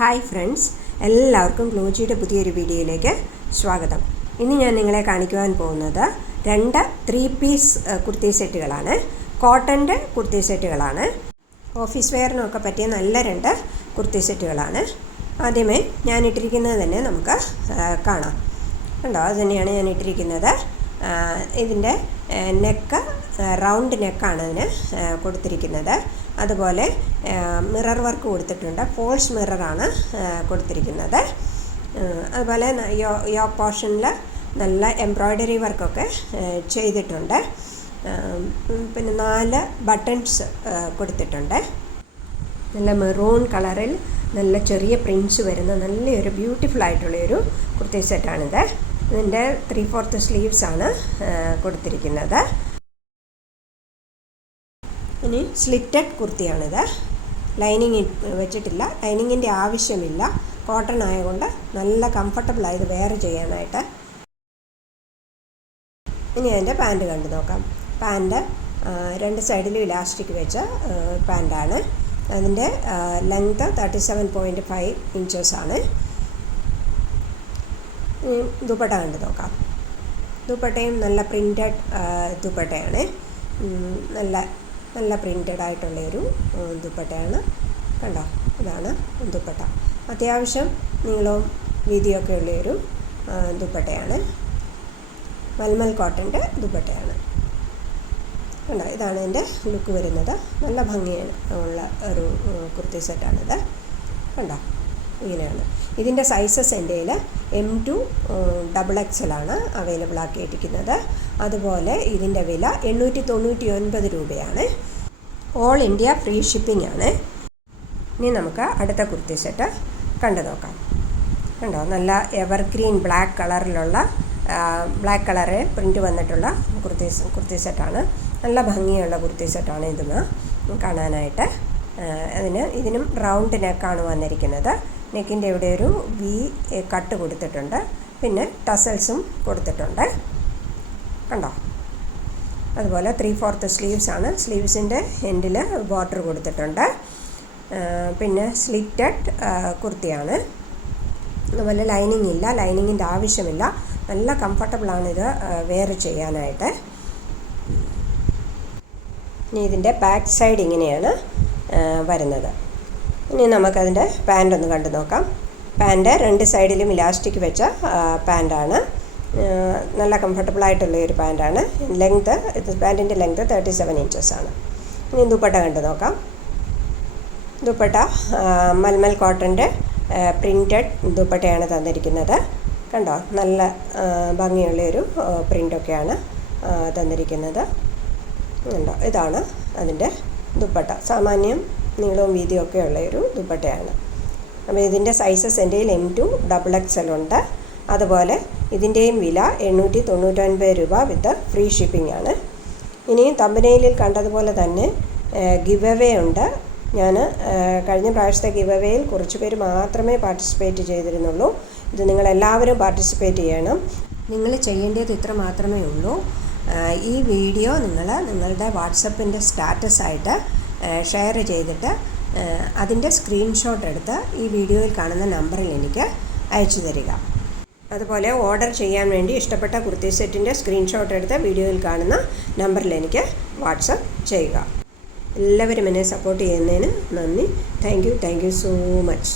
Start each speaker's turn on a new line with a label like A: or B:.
A: Hi friends എല്ലാവർക്കും ഗ്ലോജിയുടെ പുതിയൊരു വീഡിയോയിലേക്ക് സ്വാഗതം. ഇന്ന് ഞാൻ നിങ്ങളെ കാണിക്കുവാൻ പോകുന്നത് രണ്ട് ത്രീ പീസ് കുർത്തി സെറ്റുകളാണ്. കോട്ടന്റെ കുർത്തി സെറ്റുകളാണ്. ഓഫീസ് വെയറിനൊക്കെ പറ്റിയ നല്ല രണ്ട് കുർത്തി സെറ്റുകളാണ്. ആദ്യമേ ഞാൻ ഇട്ടിരിക്കുന്നത് തന്നെ നമുക്ക് കാണാം. കണ്ടോ? അത് തന്നെയാണ് ഞാൻ ഇട്ടിരിക്കുന്നത്. ഇതിന്റെ നെക്ക് റൗണ്ട് നെക്കാണ് ഇതിന് ആ, കൊടുത്തിരിക്കുന്നത്. അതുപോലെ മിറർ വർക്ക് കൊടുത്തിട്ടുണ്ട്. ഫോൾസ് മിററാണ് കൊടുത്തിരിക്കുന്നത്. അതുപോലെ യോ യോ പോർഷനിൽ നല്ല എംബ്രോയ്ഡറി വർക്കൊക്കെ ചെയ്തിട്ടുണ്ട്. പിന്നെ നാല് ബട്ടൺസ് കൊടുത്തിട്ടുണ്ട്. നല്ല മെറൂൺ കളറിൽ നല്ല ചെറിയ പ്രിൻസ് വരുന്ന നല്ലൊരു ബ്യൂട്ടിഫുൾ ആയിട്ടുള്ളൊരു കുർത്തി സെറ്റാണിത് ഇതിന്റെ ത്രീ ഫോർത്ത് സ്ലീവ്സ് ആണ് കൊടുത്തിരിക്കുന്നത്. ഇനി സ്ലിറ്റഡ് കുർത്തിയാണിത്. ലൈനിങ് വെച്ചിട്ടില്ല. ലൈനിങ്ങിന്റെ ആവശ്യമില്ല. കോട്ടൺ ആയതുകൊണ്ട് നല്ല കംഫർട്ടബിൾ ആയത് വെയർ ചെയ്യാനായിട്ട്. ഇനി അതിന്റെ പാന്റ് കണ്ടു നോക്കാം. പാന്റ് രണ്ട് സൈഡിലും ഇലാസ്റ്റിക് വെച്ച പാന്റാണ് അതിന്റെ length thirty seven point five ഇഞ്ചസാണ് ഇനി ദുപ്പട്ട കണ്ടു നോക്കാം. ദുപ്പട്ടയും നല്ല പ്രിന്റഡ് ദുപ്പട്ടയാണ്. നല്ല നല്ല പ്രിന്റഡ് ആയിട്ടുള്ള ഒരു ദുപ്പട്ടയാണ്. കണ്ടോ? ഇതാണ് ദുപ്പട്ട. അത്യാവശ്യം നീളവും വീതിയൊക്കെ ഉള്ളൊരു ദുപ്പട്ടയാണ്. മൽമൽ കോട്ടന്റെ ദുപ്പട്ടയാണ്. കണ്ടോ? ഇതാണ് എന്റെ ലുക്ക് വരുന്നത്. നല്ല ഭംഗിയാണ് ഉള്ള ഒരു കുർത്തി സെറ്റാണിത് കണ്ടോ? ഇങ്ങനെയാണ്. ഇതിന്റെ സൈസസ് എന്റെ എം ടു ഡബിൾ എക്സ് എക്സലാണ് അവൈലബിൾ ആക്കിയിട്ടിരിക്കുന്നത്. അതുപോലെ ഇതിന്റെ വില എണ്ണൂറ്റി തൊണ്ണൂറ്റി ഒൻപത് രൂപയാണ്. ഓൾ ഇന്ത്യ ഫ്രീ ഷിപ്പിംഗ് ആണ്. ഇനി നമുക്ക് അടുത്ത കുർത്തി സെറ്റ് കണ്ടു നോക്കാം. കണ്ടോ? നല്ല എവർഗ്രീൻ ബ്ലാക്ക് കളറിലുള്ള ബ്ലാക്ക് കളറ് പ്രിന്റ് വന്നിട്ടുള്ള കുർത്തി കുർത്തി സെറ്റാണ് നല്ല ഭംഗിയുള്ള കുർത്തി സെറ്റാണ് ഇതെന്ന് കാണാനായിട്ട് അതിന് ഇതിനും റൗണ്ട് നെക്കാണ് വന്നിരിക്കുന്നത്. നെക്കിന്റെ ഇവിടെ ഒരു വി കട്ട് കൊടുത്തിട്ടുണ്ട്. പിന്നെ ടസൽസും കൊടുത്തിട്ടുണ്ട്. കണ്ടോ? അതുപോലെ ത്രീ ഫോർത്ത് സ്ലീവ്സ് ആണ്. സ്ലീവ്സിന്റെ എൻഡിൽ ബോർഡർ കൊടുത്തിട്ടുണ്ട്. പിന്നെ സ്ലിറ്റഡ് കുർത്തിയാണ്. അതുപോലെ ലൈനിങ് ഇല്ല. ലൈനിങ്ങിന്റെ ആവശ്യമില്ല. നല്ല കംഫർട്ടബിളാണ് ഇത് വെയർ ചെയ്യാനായിട്ട്. ഇനി ഇതിന്റെ ബാക്ക് സൈഡ് ഇങ്ങനെയാണ് വരുന്നത്. ഇനി നമുക്കതിന്റെ പാന്റ് ഒന്ന് കണ്ടു നോക്കാം. പാന്റ് രണ്ട് സൈഡിലും ഇലാസ്റ്റിക് വെച്ച പാന്റാണ് നല്ല കംഫർട്ടബിൾ ആയിട്ടുള്ള ഒരു പാന്റാണ് ലെങ്ത്ത് ഇത് പാന്റിന്റെ ലെങ്ത്ത് തേർട്ടി സെവൻ ഇഞ്ചസ് ആണ്. ഇനി ദുപ്പട്ട കണ്ടു നോക്കാം. ദുപ്പട്ട മൽമൽ കോട്ടന്റെ പ്രിന്റഡ് ദുപ്പട്ടയാണ് തന്നിരിക്കുന്നത്. കണ്ടോ? നല്ല ഭംഗിയുള്ളൊരു പ്രിന്റൊക്കെയാണ് തന്നിരിക്കുന്നത്. കണ്ടോ? ഇതാണ് അതിന്റെ ദുപ്പട്ട. സാമാന്യം നീളവും വീതിയും ഒക്കെ ഉള്ള ഒരു ദുപ്പട്ടയാണ്. അപ്പോൾ ഇതിന്റെ സൈസസ് എന്റെ കയ്യിൽ M to double X L ഉണ്ട്. അതുപോലെ ഇതിന്റെയും വില എണ്ണൂറ്റി തൊണ്ണൂറ്റൊൻപത് രൂപ വിത്ത് ഫ്രീ ഷിപ്പിംഗ് ആണ്. ഇനിയും തമ്പനയിലിൽ കണ്ടതുപോലെ തന്നെ ഗിവ് അവേ ഉണ്ട്. ഞാൻ കഴിഞ്ഞ പ്രാവശ്യത്തെ ഗിവ് അവേയിൽ കുറച്ച് പേര് മാത്രമേ പാർട്ടിസിപ്പേറ്റ് ചെയ്തിരുന്നുള്ളൂ. ഇത് നിങ്ങളെല്ലാവരും പാർട്ടിസിപ്പേറ്റ് ചെയ്യണം. നിങ്ങൾ ചെയ്യേണ്ടത് ഇത്ര മാത്രമേ ഉള്ളൂ. ഈ വീഡിയോ നിങ്ങൾ നിങ്ങളുടെ വാട്സപ്പിന്റെ സ്റ്റാറ്റസായിട്ട് ഷെയർ ചെയ്തിട്ട് അതിന്റെ സ്ക്രീൻഷോട്ട് എടുത്ത് ഈ വീഡിയോയിൽ കാണുന്ന നമ്പറിൽ എനിക്ക് അയച്ചു തരിക. അതുപോലെ ഓർഡർ ചെയ്യാൻ വേണ്ടി ഇഷ്ടപ്പെട്ട കുർത്തി സെറ്റിന്റെ സ്ക്രീൻഷോട്ട് എടുത്ത് വീഡിയോയിൽ കാണുന്ന നമ്പറിൽ എനിക്ക് വാട്സപ്പ് ചെയ്യുക. എല്ലാവരും എന്നെ സപ്പോർട്ട് ചെയ്യുന്നതിന് നന്ദി. Thank you thank you so much